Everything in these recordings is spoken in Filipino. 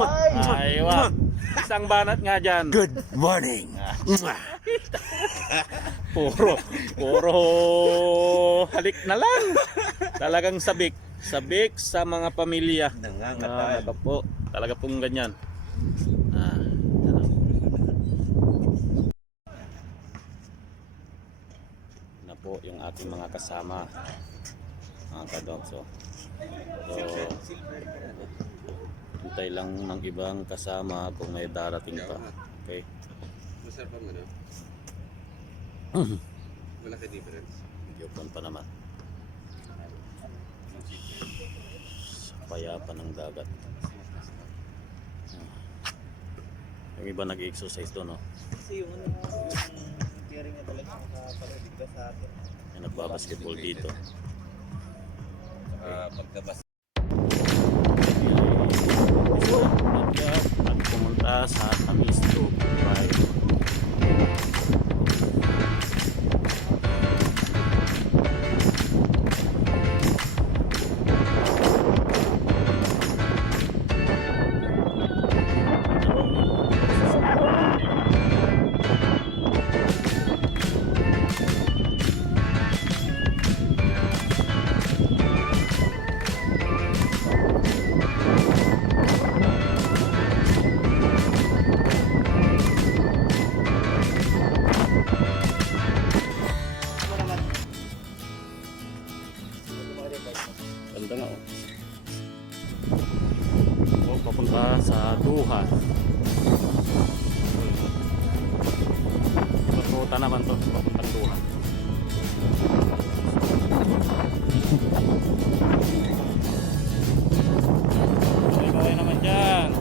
Aywa. Isang banat nga dyan. Good morning. Puro halik na lang. Talagang sabik. Sabik sa mga pamilya. Ito po. Talaga pong ganyan. Na po yung ating mga kasama. Mga kadog. So hintay lang ng ibang kasama kung may darating pa. Okay. Masarap ang ano? Wala ka difference. Yopon pa naman. Payapa ng dagat. Yung iba nag-exercise doon, no? Kasi yung carry niya talaga makapalaligtas sa atin. Yung nagbabasketball dito. Pagkabas. At pumunta sa Tamisto. Right. Ganda nga, oh. Oh, papunta sa Duha. Ruta naman to, papuntang Duha. Kaway naman dyan.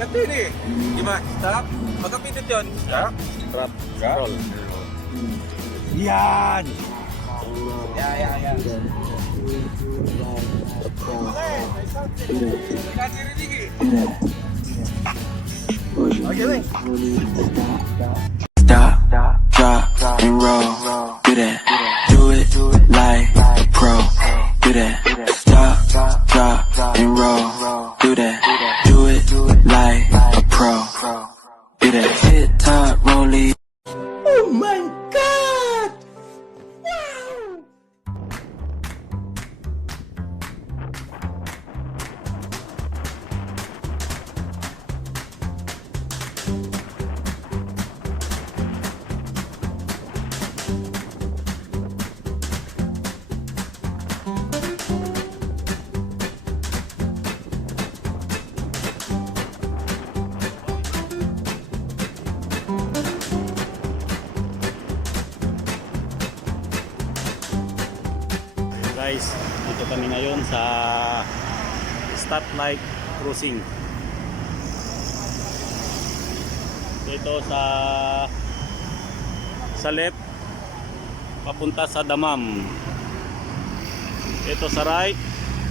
Ito yun eh. Diba? Stop. Magkapindot yun. Stop. Drop, roll. Yan. Yeah. Okay. Kasi rinig eh. Okay, wait. Stop, drop, and roll. Do that. Do it like a pro. Do that. Stop, drop, and roll. Do that. Do it like a pro. Do that. Hit top, rollie. Oh my God. Guys, dito kami ngayon sa stoplight crossing. Dito sa left papunta sa Damam. Ito sa right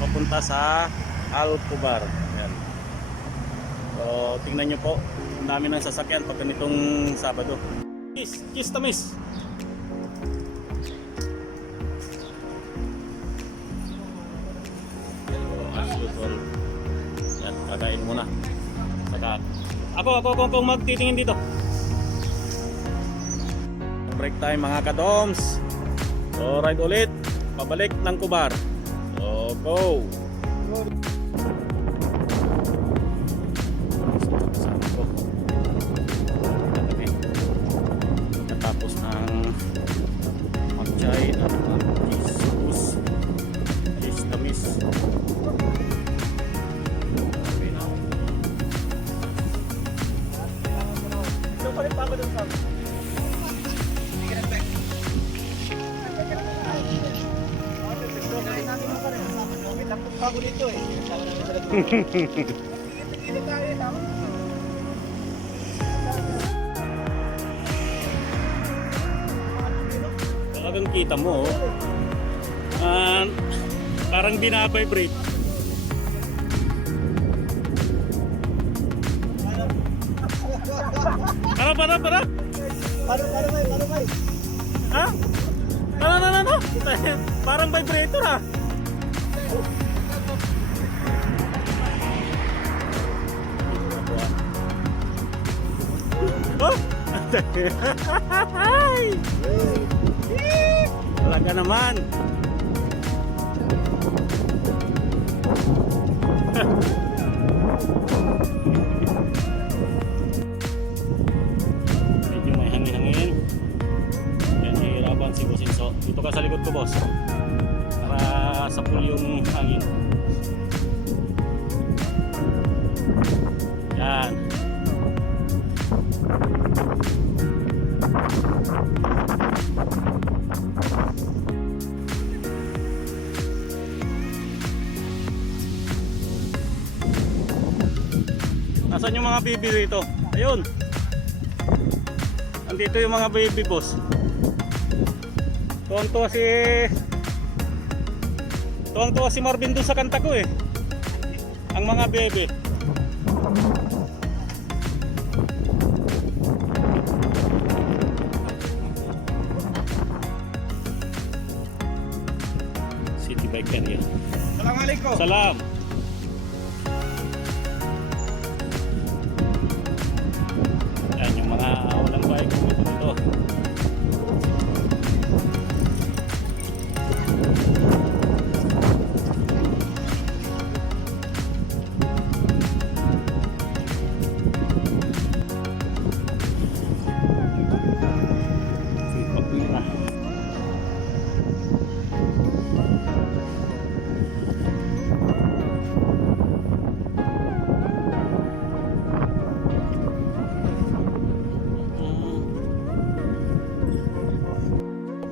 papunta sa Alcobar. Ayan. So tingnan nyo po, ang dami ng sasakyan pag ganitong Sabado. Kiss tamis. As usual. Yan, kakain muna. Saka Ako magtitingin dito. Break time mga kadoms. So ride ulit. Pabalik ng Kubar. So go. Natapos ng mag-chai at mag-Jesus. Tamis. Ito pa rin pa ako dun sa... Ako dito eh. Tigil tayo eh. Talagang kita mo parang binabibrate. Para. Paano may? Ha? Ano? Parang vibrator ah. Oh! Talaga naman. Medyo may hangin-hangin. Kaya nahihirapan si Boss Enzo. Dito ka sa likod ko, boss. Para sa pool yung hangin. Yan. Nasaan yung mga baby dito? Ayun. Andito yung mga baby, boss. Tuwang-tuwa si Marvin dun sa kanta ko eh. Ang mga baby. City bike area. Assalamualaikum. Salam. Yan yung mga walang bike dito.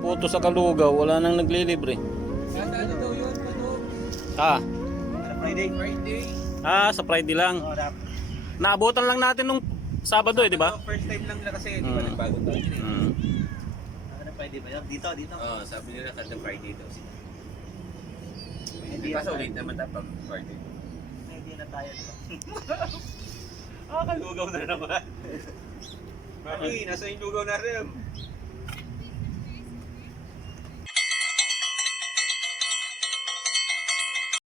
Puto sa Kalugaw, wala nang naglilibre. Ano daw yun? Ah, Friday. sa Friday lang. Oh, rap. Naabutan lang natin nung Sabado eh, di ba? First time lang nila kasi, di ba nagbago tayo yun eh. Ano Friday ba yun? Dito. Oo, sabi nila kada Friday daw sila. Hindi Kaso na ulit naman dapat Friday. Hindi na tayo. Kalugaw na naman. Mami, nasa yung lugaw na rin.